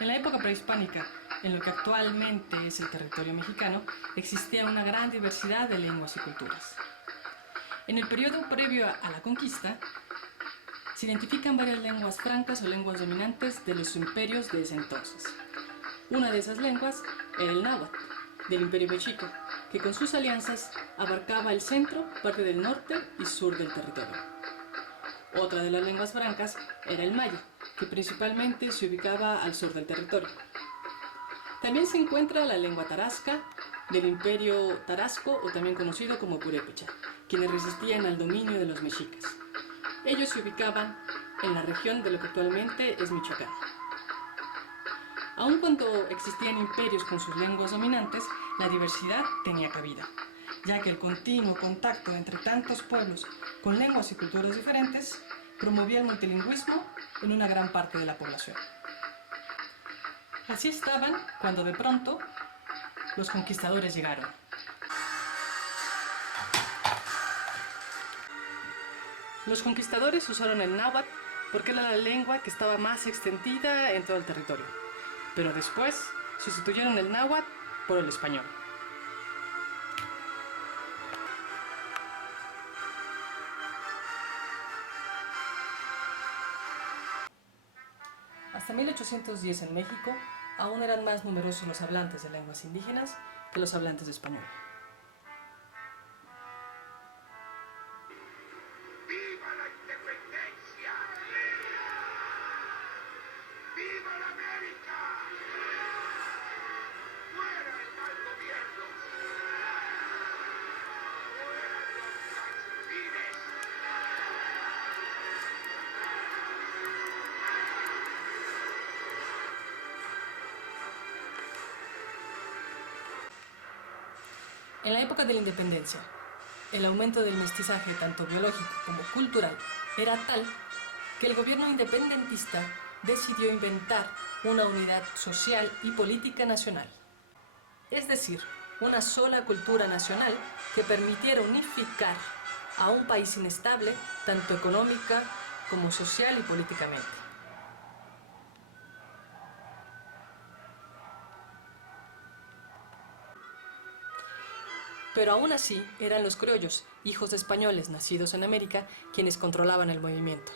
En la época prehispánica, en lo que actualmente es el territorio mexicano, existía una gran diversidad de lenguas y culturas. En el periodo previo a la conquista, se identifican varias lenguas francas o lenguas dominantes de los imperios de ese entonces. Una de esas lenguas era el náhuatl, del Imperio Mexica, que con sus alianzas abarcaba el centro, parte del norte y sur del territorio. Otra de las lenguas francas era el maya, que principalmente se ubicaba al sur del territorio. También se encuentra la lengua tarasca, del Imperio Tarasco, o también conocido como purépecha, quienes resistían al dominio de los mexicas. Ellos se ubicaban en la región de lo que actualmente es Michoacán. Aun cuando existían imperios con sus lenguas dominantes, la diversidad tenía cabida, ya que el continuo contacto entre tantos pueblos con lenguas y culturas diferentes promovía el multilingüismo en una gran parte de la población. Así estaban cuando de pronto los conquistadores llegaron. Los conquistadores usaron el náhuatl porque era la lengua que estaba más extendida en todo el territorio, pero después sustituyeron el náhuatl por el español. Hasta 1810 en México aún eran más numerosos los hablantes de lenguas indígenas que los hablantes de español. ¡Viva la independencia! ¡Viva la América! ¡Fuera el mal gobierno! ¡Fuera los cancines! En la época de la independencia, el aumento del mestizaje tanto biológico como cultural era tal que el gobierno independentista decidió inventar una unidad social y política nacional. Es decir, una sola cultura nacional que permitiera unificar a un país inestable tanto económica como social y políticamente. Pero aún así eran los criollos, hijos de españoles nacidos en América, quienes controlaban el movimiento,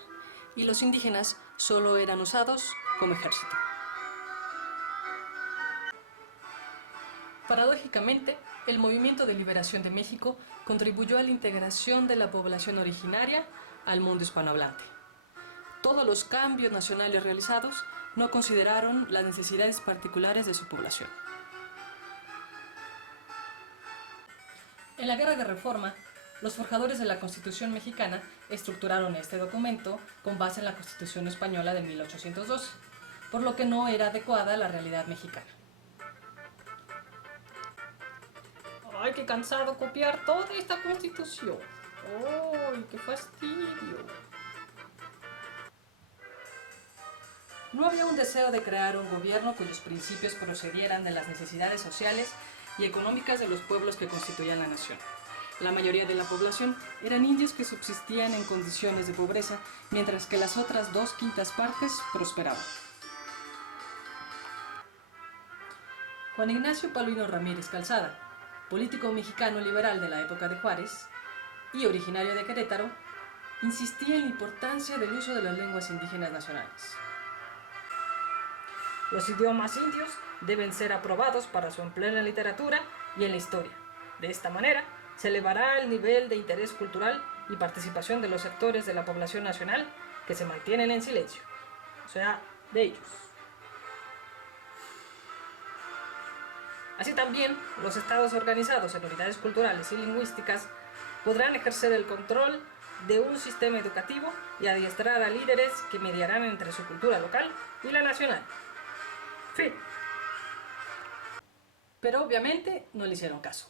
y los indígenas solo eran usados como ejército. Paradójicamente, el movimiento de liberación de México contribuyó a la integración de la población originaria al mundo hispanohablante. Todos los cambios nacionales realizados no consideraron las necesidades particulares de su población. En la Guerra de Reforma, los forjadores de la Constitución mexicana estructuraron este documento con base en la Constitución española de 1812, por lo que no era adecuada a la realidad mexicana. ¡Ay, qué cansado copiar toda esta Constitución! ¡Ay, qué fastidio! No había un deseo de crear un gobierno cuyos principios procedieran de las necesidades sociales y económicas de los pueblos que constituían la nación. La mayoría de la población eran indios que subsistían en condiciones de pobreza, mientras que las otras 2/5 partes prosperaban. Juan Ignacio Paulino Ramírez Calzada, político mexicano liberal de la época de Juárez y originario de Querétaro, insistía en la importancia del uso de las lenguas indígenas nacionales. Los idiomas indios deben ser aprobados para su empleo en la literatura y en la historia. De esta manera, se elevará el nivel de interés cultural y participación de los sectores de la población nacional que se mantienen en silencio, o sea, de ellos. Así también, los estados organizados en unidades culturales y lingüísticas podrán ejercer el control de un sistema educativo y adiestrar a líderes que mediarán entre su cultura local y la nacional. Fin. Pero obviamente no le hicieron caso.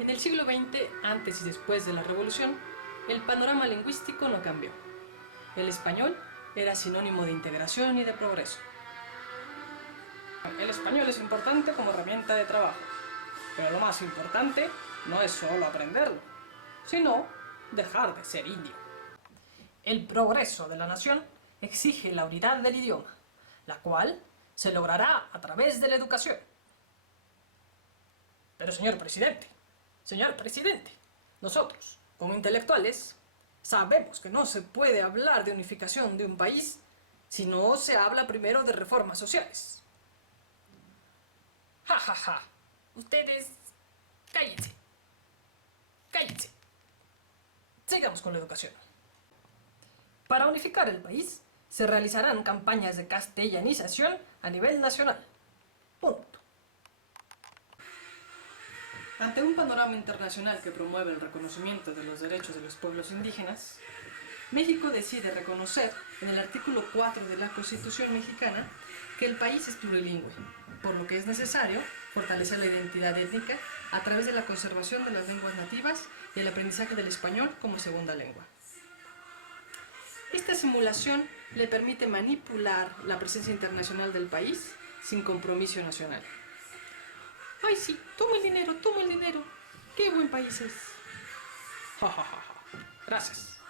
En el siglo XX, antes y después de la Revolución, el panorama lingüístico no cambió. El español era sinónimo de integración y de progreso. El español es importante como herramienta de trabajo, pero lo más importante no es solo aprenderlo, sino dejar de ser indio. El progreso de la nación exige la unidad del idioma, la cual se logrará a través de la educación. Pero señor presidente, nosotros, como intelectuales, sabemos que no se puede hablar de unificación de un país si no se habla primero de reformas sociales. Ja, ja, ja. Ustedes, cállense. Sigamos con la educación. Para unificar el país, se realizarán campañas de castellanización a nivel nacional. Punto. Ante un panorama internacional que promueve el reconocimiento de los derechos de los pueblos indígenas, México decide reconocer en el artículo 4 de la Constitución mexicana que el país es plurilingüe, por lo que es necesario fortalecer la identidad étnica a través de la conservación de las lenguas nativas y el aprendizaje del español como segunda lengua. Esta simulación le permite manipular la presencia internacional del país sin compromiso nacional. ¡Ay sí! ¡Toma el dinero! ¡Qué buen país es! Ja, ja, ja, ja. Gracias.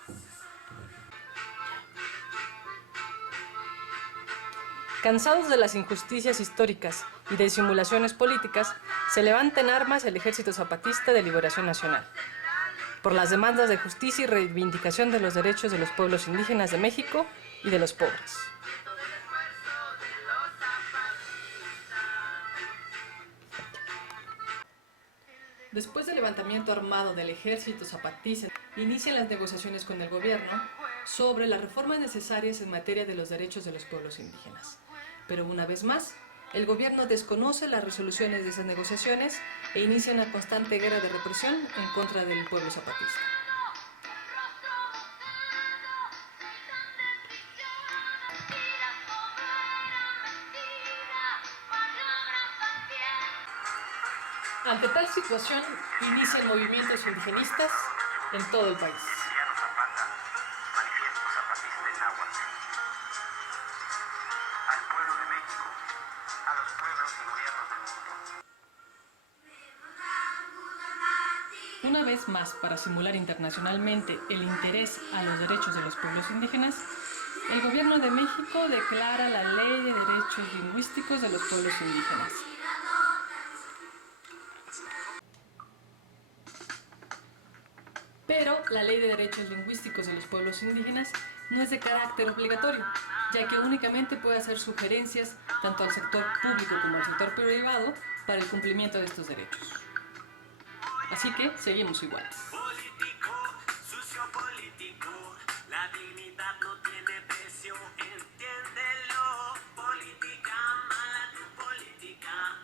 Cansados de las injusticias históricas y de simulaciones políticas, se levanta en armas el Ejército Zapatista de Liberación Nacional, por las demandas de justicia y reivindicación de los derechos de los pueblos indígenas de México y de los pobres. Después del levantamiento armado del Ejército Zapatista, inician las negociaciones con el gobierno sobre las reformas necesarias en materia de los derechos de los pueblos indígenas. Pero una vez más, el gobierno desconoce las resoluciones de esas negociaciones e inicia una constante guerra de represión en contra del pueblo zapatista. Ante tal situación, inician movimientos indigenistas en todo el país. Una vez más, para simular internacionalmente el interés a los derechos de los pueblos indígenas, el Gobierno de México declara la Ley de Derechos Lingüísticos de los Pueblos Indígenas. Pero la Ley de Derechos Lingüísticos de los Pueblos Indígenas no es de carácter obligatorio, ya que únicamente puede hacer sugerencias tanto al sector público como al sector privado para el cumplimiento de estos derechos. Así que seguimos igual. Político, sucio político, la dignidad no